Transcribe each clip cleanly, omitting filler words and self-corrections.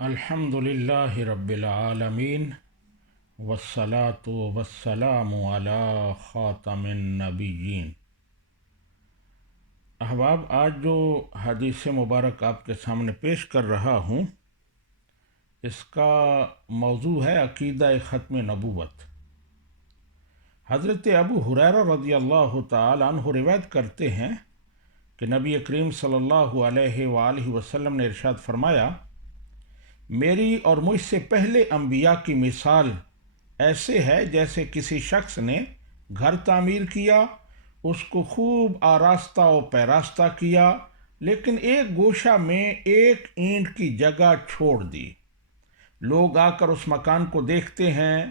الحمدللہ رب العالمین والصلاة والسلام علی خاتم النبیین۔ احباب، آج جو حدیث مبارک آپ کے سامنے پیش کر رہا ہوں اس کا موضوع ہے عقیدہ ختم نبوت۔ حضرت ابو ہریرہ رضی اللہ تعالی عنہ روایت کرتے ہیں کہ نبی کریم صلی اللہ علیہ وآلہ وسلم نے ارشاد فرمایا، میری اور مجھ سے پہلے انبیاء کی مثال ایسے ہے جیسے کسی شخص نے گھر تعمیر کیا، اس کو خوب آراستہ و پیراستہ کیا، لیکن ایک گوشہ میں ایک اینٹ کی جگہ چھوڑ دی۔ لوگ آ کر اس مکان کو دیکھتے ہیں،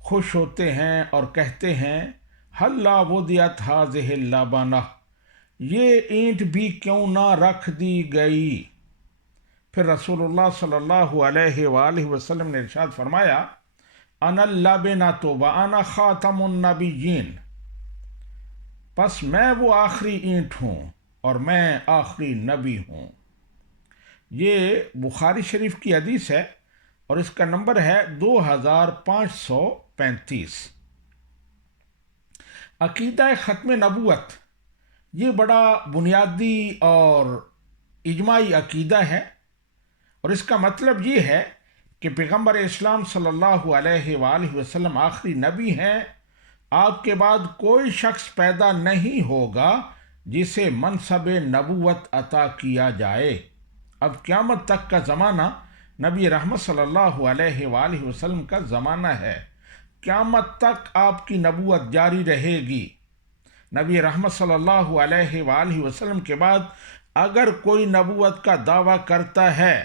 خوش ہوتے ہیں اور کہتے ہیں، ہلا وضعت ہذہ اللبنہ، یہ اینٹ بھی کیوں نہ رکھ دی گئی۔ پھر رسول اللہ صلی اللہ علیہ وآلہ وسلم نے ارشاد فرمایا، انا اللبنۃ وانا خاتم النبیین، پس میں وہ آخری اینٹ ہوں اور میں آخری نبی ہوں۔ یہ بخاری شریف کی حدیث ہے اور اس کا نمبر ہے 2535۔ عقیدہ ختم نبوت یہ بڑا بنیادی اور اجماعی عقیدہ ہے، اور اس کا مطلب یہ ہے کہ پیغمبر اسلام صلی اللہ علیہ وآلہ وسلم آخری نبی ہیں۔ آپ کے بعد کوئی شخص پیدا نہیں ہوگا جسے منصب نبوت عطا کیا جائے۔ اب قیامت تک کا زمانہ نبی رحمت صلی اللہ علیہ وآلہ وسلم کا زمانہ ہے۔ قیامت تک آپ کی نبوت جاری رہے گی۔ نبی رحمت صلی اللہ علیہ وآلہ وسلم کے بعد اگر کوئی نبوت کا دعویٰ کرتا ہے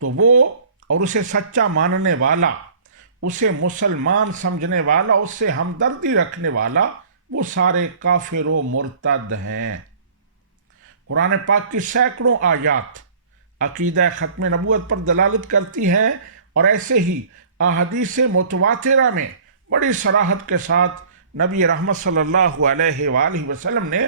تو وہ اور اسے سچا ماننے والا، اسے مسلمان سمجھنے والا، اس سے ہمدردی رکھنے والا، وہ سارے کافر و مرتد ہیں۔ قرآن پاک کی سینکڑوں آیات عقیدہ ختم نبوت پر دلالت کرتی ہیں، اور ایسے ہی احادیث متواترہ میں بڑی صراحت کے ساتھ نبی رحمت صلی اللہ علیہ وآلہ وسلم نے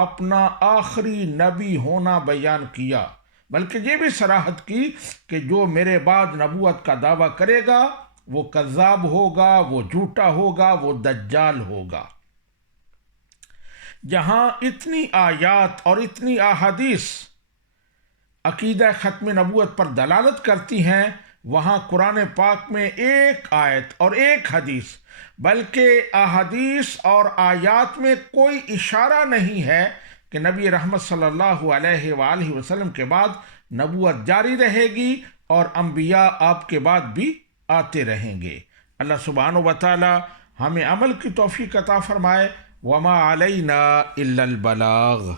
اپنا آخری نبی ہونا بیان کیا، بلکہ یہ بھی صراحت کی کہ جو میرے بعد نبوت کا دعویٰ کرے گا وہ کذاب ہوگا، وہ جھوٹا ہوگا، وہ دجال ہوگا۔ جہاں اتنی آیات اور اتنی احادیث عقیدہ ختم نبوت پر دلالت کرتی ہیں، وہاں قرآن پاک میں ایک آیت اور ایک حدیث، بلکہ احادیث اور آیات میں کوئی اشارہ نہیں ہے کہ نبی رحمت صلی اللہ علیہ وآلہ وسلم کے بعد نبوت جاری رہے گی اور انبیاء آپ کے بعد بھی آتے رہیں گے۔ اللہ سبحانہ و تعالی ہمیں عمل کی توفیق عطا فرمائے۔ وما علینا الا البلاغ۔